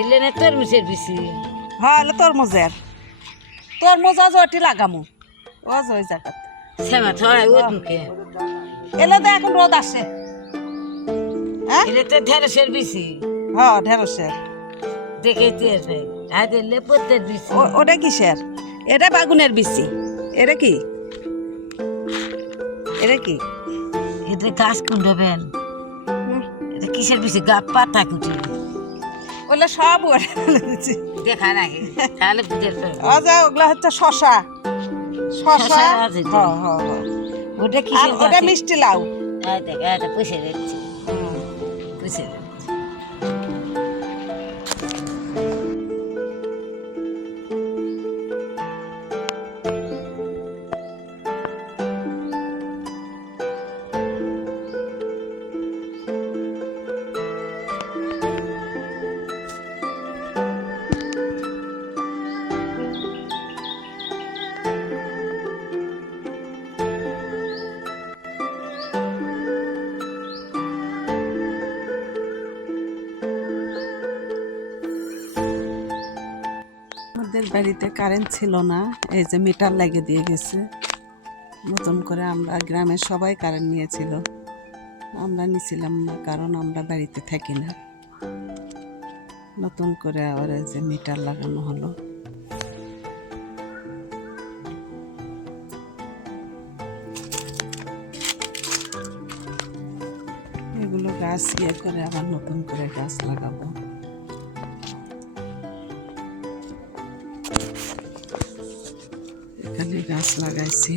এলে না তরমুজের বেশি হ্যাঁ এলে তরমুজের তরমুজ আজ ওটি লাগামু। ওই ছড়াই মুখে। এলে তো এখন রোদ আসে। হ্যাঁ? এলে তো ঢেঁড়সের বেশি হ্যাঁ ঢেঁড়সের। দেখে দিয়ে ভাই আর এলে ওটা কিসের? এটা বাগুনের বিচি এটা কি? এটা কি? এটা গাছ কুন্ডবেন এটা কিসের বেশি গা পাতা কুটি ওগুলো সব ওরে ফেলে দিচ্ছি। দেখা নাকি? তাহলে বুঝতে পারবে ও যা ওগুলো হচ্ছে শশা। শশা। হ্যাঁ হ্যাঁ হ্যাঁ। ওটা কি ওটা মিষ্টি লাউ। পুষে দিচ্ছি পুষে দিচ্ছি আমাদের বাড়িতে কারেন্ট ছিল না, এই যে মিটার লাগিয়ে দিয়ে গেছে। নতুন করে আমরা গ্রামের সবাই কারেন্ট নিয়েছিল। আমরা নিছিলাম না, কারণ আমরা বাড়িতে থাকি না। নতুন করে আবার এই যে মিটার লাগানো হলো। এগুলো গাছ ইয়ে করে আবার নতুন করে গাছ লাগাবো। এখানে গাছ লাগাইছি।